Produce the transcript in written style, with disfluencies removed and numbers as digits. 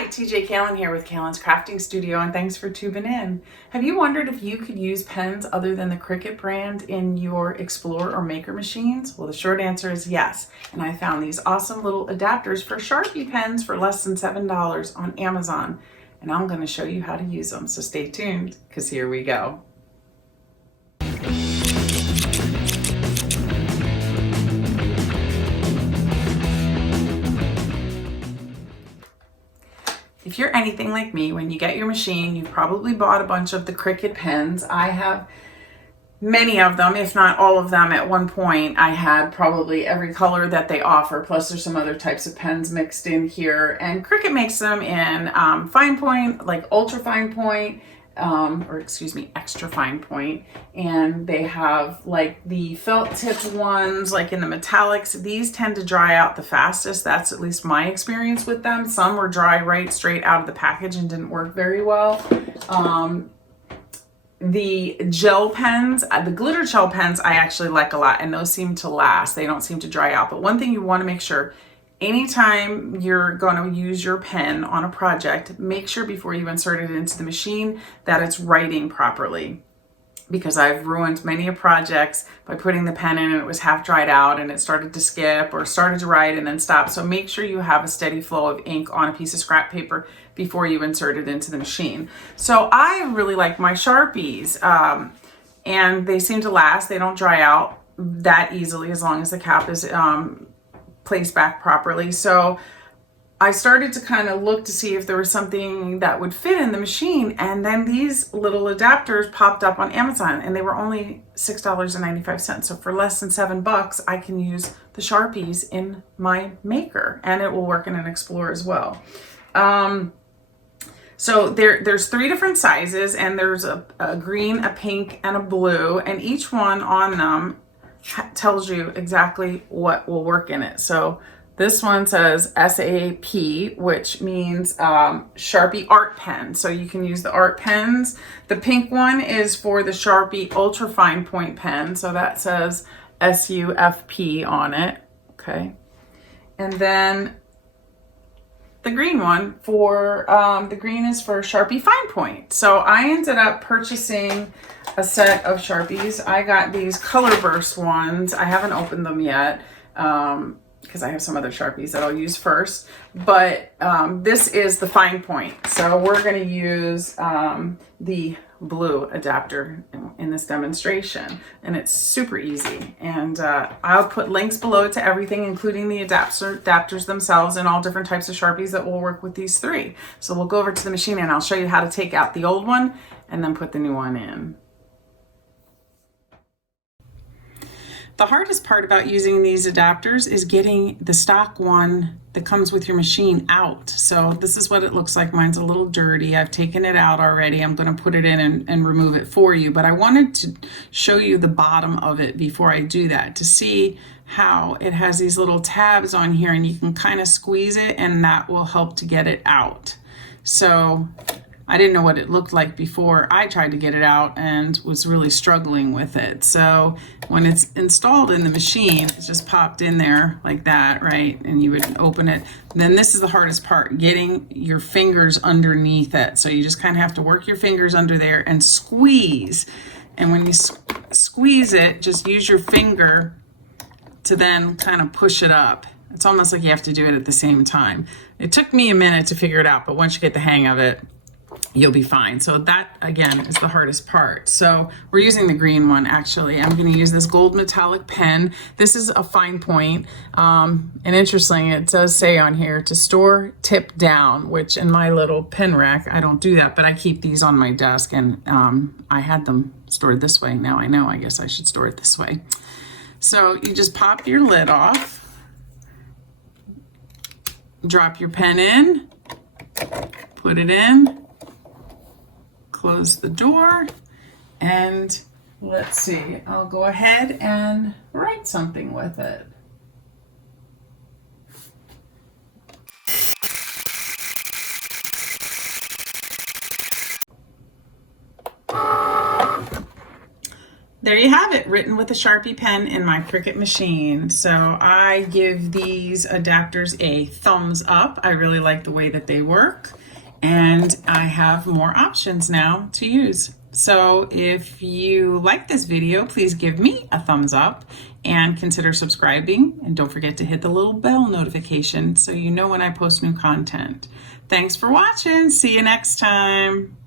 Hi, TJ Kalen here with Kalen's Crafting Studio, and thanks for tuning in. Have you wondered if you could use pens other than the Cricut brand in your Explorer or Maker machines? Well, the short answer is yes. And I found these awesome little adapters for Sharpie pens for less than $7 on Amazon. And I'm going to show you how to use them. So stay tuned, because here we go. If you're anything like me, when you get your machine, you've probably bought a bunch of the Cricut pens. I have many of them, if not all of them. At one point, I had probably every color that they offer, plus there's some other types of pens mixed in here. And Cricut makes them in fine point, like ultra fine point, extra fine point. And they have like the felt tipped ones, like in the metallics. These tend to dry out the fastest. That's at least my experience with them. Some were dry right straight out of the package and didn't work very well. The gel pens, the glitter gel pens, I actually like a lot, and those seem to last. They don't seem to dry out. But one thing you want to make sure, anytime you're going to use your pen on a project, make sure before you insert it into the machine that it's writing properly. Because I've ruined many a projects by putting the pen in and it was half dried out and it started to skip or started to write and then stop. So make sure you have a steady flow of ink on a piece of scrap paper before you insert it into the machine. So I really like my Sharpies, and they seem to last. They don't dry out that easily as long as the cap is placed back properly. So I started to kind of look to see if there was something that would fit in the machine, and then these little adapters popped up on Amazon, and they were only $6.95. So for less than $7, I can use the Sharpies in my Maker, and it will work in an Explorer as well. So there's 3 different sizes, and there's a green, a pink, and a blue, and each one on them tells you exactly what will work in it. So this one says SAP, which means Sharpie Art Pen. So you can use the art pens. The pink one is for the Sharpie Ultra Fine Point Pen. So that says SUFP on it. Okay. And then the green one for, the green is for Sharpie Fine Point. So I ended up purchasing a set of Sharpies. I got these Color Burst ones. I haven't opened them yet. Because I have some other Sharpies that I'll use first, but this is the fine point. So we're going to use the blue adapter in this demonstration, and it's super easy. And I'll put links below to everything, including the adapters themselves and all different types of Sharpies that will work with these 3. So we'll go over to the machine and I'll show you how to take out the old one and then put the new one in. The hardest part about using these adapters is getting the stock one that comes with your machine out. So this is what it looks like. Mine's a little dirty. I've taken it out already. I'm going to put it in and remove it for you. But I wanted to show you the bottom of it before I do that, to see how it has these little tabs on here, and you can kind of squeeze it and that will help to get it out. So I didn't know what it looked like before I tried to get it out and was really struggling with it. So when it's installed in the machine, it's just popped in there like that, right? And you would open it. And then this is the hardest part, getting your fingers underneath it. So you just kind of have to work your fingers under there and squeeze. And when you squeeze it, just use your finger to then kind of push it up. It's almost like you have to do it at the same time. It took me a minute to figure it out, but once you get the hang of it, you'll be fine. So that, again, is the hardest part. So we're using the green one, actually. I'm going to use this gold metallic pen. This is a fine point. And interesting, it does say on here to store tip down, which in my little pen rack, I don't do that, but I keep these on my desk, and I had them stored this way. Now I know, I guess I should store it this way. So you just pop your lid off, drop your pen in, put it in, close the door, and let's see, I'll go ahead and write something with it. there you have it, written with a Sharpie pen in my Cricut machine. So I give these adapters a thumbs up. I really like the way that they work, and I have more options now to use. So if you like this video, please give me a thumbs up and consider subscribing, and don't forget to hit the little bell notification so you know when I post new content. Thanks for watching. See you next time.